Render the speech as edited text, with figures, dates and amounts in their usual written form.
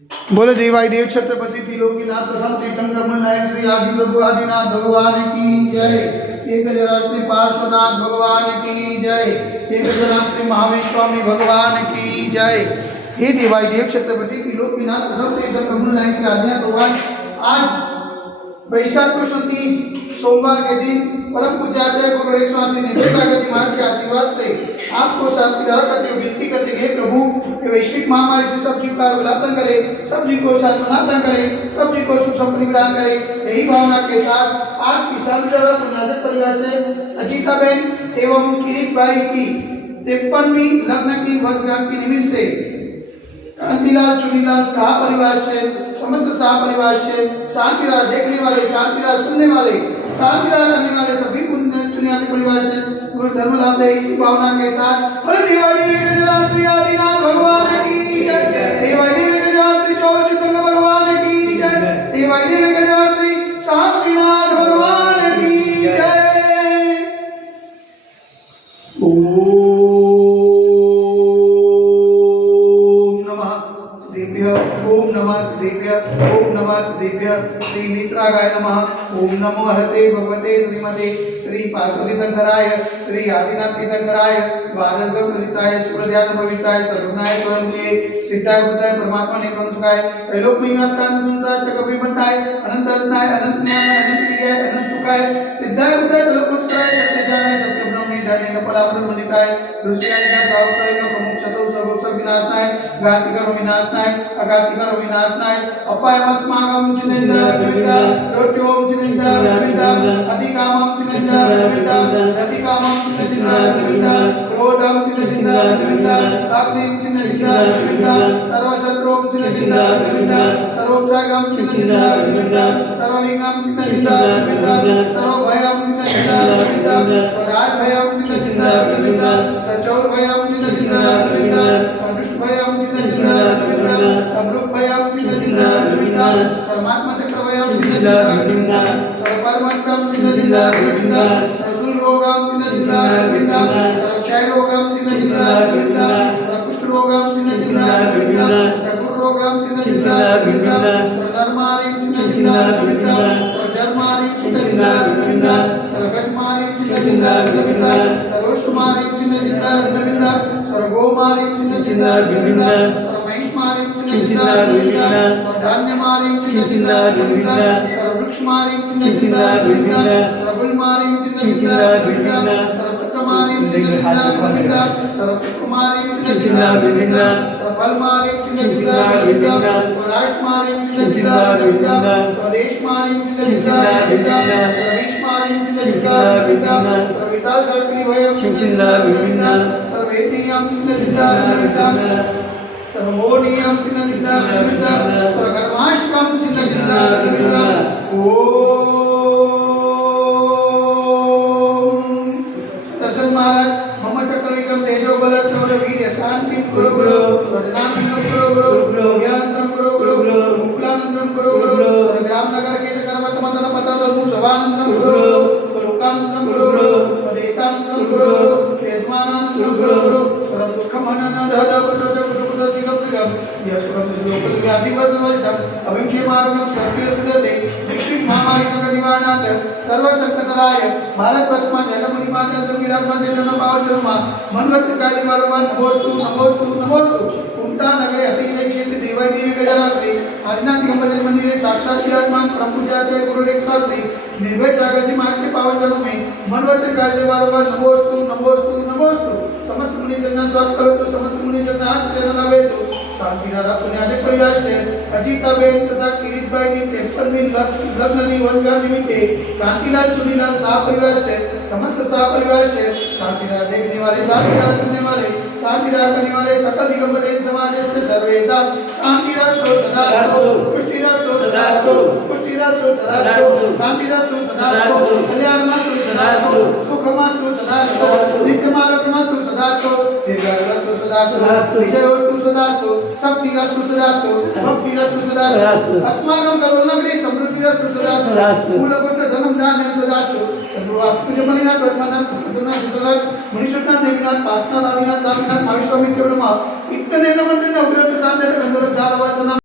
बोले देवाई देव छत्रपति त्रिलोकीनाथ प्रथम तीर्थंकर नायक श्री आदि प्रभु आदिनाथ भगवान की जय। एक हजार श्री पार्श्वनाथ भगवान की जय। एक हजार श्री महावीर स्वामी भगवान की जय। हे देवाई देव छत्रपति त्रिलोकीनाथ प्रथम तीर्थंकर नायक श्री आदिनाथ भगवान, आज वैशाख कृष्ण तीज सोमवार के दिन परम पूज्य आचार्य गुरु 180 निर्भय सागर जी महाराज के आशीर्वाद से आपको साथ विधारा करते हुए विनती करते हैं, प्रभु ये वैश्विक महामारी से सब जीव का उल्लापन करे, सब जीव को सात्वना करे, सब जीव को सुख संपत्ति प्रदान करे। यही भावना के साथ आज की सर्वजन पुण्यादक परिवार से अजीताबेन एवं किरीट भाई की 53वीं लग्न की वर्षगांठ के निमित्त से कांतिलाल चुनीलाल शाह परिवार से, समस्त शाह परिवार से, शांतिलाल देखने वाले, शांतिलाल सुनने वाले, शांतिलाल करने वाले सभी पुण्यादि परिवार से गुरु धर्म लाभ दे। इसी भावना के साथ बोले देवाई देव श्री आदिनाथ भगवान की जय। देवाई देव श्री चौर सिद्धंग भगवान की जय। देवाई देव श्री शांतिनाथ भगवान की जय। ओम नमः सिद्धेभ्य, ओम नमः सिद्धेभ्य। श्री मित्रागाय नमः। ओम नमो हरते भगवते श्रीमते श्री पार्श्व तीर्थंकराय, श्री आदिनाथ तीर्थंकराय, द्वादश ग्रह प्रसिद्धाय, सूर्य ध्यान पवित्राय, सर्वज्ञाय स्वयंभुवे, सिद्धाय बुद्धाय, परमात्मा ने प्रमुखाय, त्रैलोक निवातान संसार चक्र बनताय, अनंत अस्नाय, अनंत ज्ञान, अनंत विद्याय, अनंत सुखाय, सिद्धाय बुद्धाय, त्रैलोक नमस्काराय, सत्य जानाय, सत्य ब्रह्म निधाने कपलापन मंडिताय, ऋषियानिका सावसाय का प्रमुख चतुर्सगोत्सव विनाशनाय, घातिकर विनाशनाय, अघातिकर विनाशनाय, अपायमस्मागम चिन्ता निमित्ता, रोट्योम चिन्ता निमित्ता, अधिकामम चिन्ता निमित्ता, रतिकामम चिन्ता निमित्ता, क्रोधम चिन्ता निमित्ता, अग्निम चिन्ता निमित्ता, सर्वशत्रुम चिन्ता निमित्ता, सर्वोपसागम चिन्ता निमित्ता, सर्वलिंगम चिन्ता निमित्ता, सर्वभयम चिन्ता निमित्ता, स्वराजभयम चिन्ता निमित्ता, सचौरभयम चिन्ता निमित्ता, सदुष्टभयम चिन्ता निमित्ता, समृद्धभयम चिन्ता निमित्ता, सर्वात्म चक्रभयम चिन्ता निमित्ता, सर्वपरमक्रम चिन्ता निमित्ता, सर्वशूलरोगम चिन्ता निमित्ता, सर्वक्षयरोगम चिन्ता निमित्ता, सर्वकुष्ठरोगम चिन्ता निमित्ता, सर्वगुरुरोगम चिन्ता निमित्ता, सर्वधर्मारिं चिन्ता निमित्ता, सर्वजन्मारिं चिन्ता निमित्ता, सर्वगजमारिं चिन्ता निमित्ता, सर्वोषमारिं चिन्ता निमित्ता, सर्वगोमारिं चिन्ता निमित्ता, सर्वमहिष्मारिं चिन्ता निमित्ता, सर्वधान्यमारिं चिन्ता निमित्ता, सर्ववृक्षमारिं चिन्ता निमित्ता, सर्वगुलमारिं चिन्ता निमित्ता, सर्वपत्रमारिं चिन्ता निमित्ता, सर्वपुष्पमारिं चिन्ता निमित्ता, सर्वफलमारिं चिन्ता निमित्ता, स्वराष्ट्रमारिं चिन्ता निमित्ता, स्वदेशमारिं चिन्ता निमित्ता, सर्वेशमारिं चिन्ता निमित्ता, सर्वविताल सर्वनिभयं चिन्ता निमित्ता, सर्वेतियं चिन्ता निमित्ता, सर्वोनियं चिन्ता निमित्ता, सर्वकर्माष्टकं चिन्ता निमित्ता। दशरथ महाराज मम चक्रविक्रम तेजो बल शौर्य वीर्य शांति कुरु गुरु, स्वजनानंदम कुरु गुरु, ज्ञानंदम कुरु गुरु, मुकुलानंदम कुरु गुरु, स्वग्राम नगर के कर्मत मंडल पतल शवानंदम कुरु गुरु, स्वलोकानंदम कुरु गुरु, स्वदेशानंदम कुरु गुरु, यजमानानंदम कुरु गुरु, सर्व दुःखमनन दहद पचोच कुटुकुट सिगम सिगम यशुगम श्लोक व्याधि वसवजम अविख्य मार्गम स्वस्ति सुदते वैश्विक महामारी संकट निवारणार्थ सर्व संकटराय भारत वर्षमा जगमुनि माता संविराजमान से जन्म पावनमा मनवत्र काय निवारवा नमोस्तु नमोस्तु नमोस्तु। कुंता नगरे अतिशय क्षेत्र देवाई देवी गजरा से आदिनाथ दिगंबर मंदिर साक्षात विराजमान परम पूज्य आचार्य गुरु 180 निर्भय सागर जी महाराज के पावन चरणों में मनवत्र काय निवारवा नमोस्तु नमोस्तु नमोस्तु। समस्त मुनि संगण स्वस्थ हो तो समस्त मुनि संगण आज चरण लावे तो शांति धारा पुण्यादक परिवार से अजीताबेन तथा किरीट भाई की 53वीं लग्न की वर्षगांठ निमित्ते कांतिलाल चुनीलाल शाह परिवार से, समस्त शाह परिवार से, शांतिधारा देखने वाले, शांतिधारा सुनने वाले, शांतिधारा करने वाले सकल दिगंबर समाज से सर्वेशा शांतिरस्तु सदास्तु, पुष्टिरस्तु सदास्तु, पुष्टिरस्तु सदास्तु, शांतिरस्तु सदास्तु, कल्याणमस्तु सदास्तु, सुखमस्तु सदास्तु, नित्यमारोग्यमस्तु सदास्तु, दीर्घायुरस्तु सदास्तु, विजयोस्तु सदास्तु, शक्तिरस्तु सदास्तु, भक्तिरस्तु सदास्तु, अस्माकं करुणनगरे समृद्धिरस्तु सदास्तु, मूलगोत्र धनं धान्यं सदास्तु, चंद्रवास्तु जमलिनाथ वर्तमानाथ पुष्पनाथ शुक्लनाथ मुनीश्वरनाथ देवीनाथ पासनाथ आदिनाथ साधनाथ महावीर स्वामी के ब्रह्मा इतने नमन दिन अभिरत साधन गंधर्व दानवासना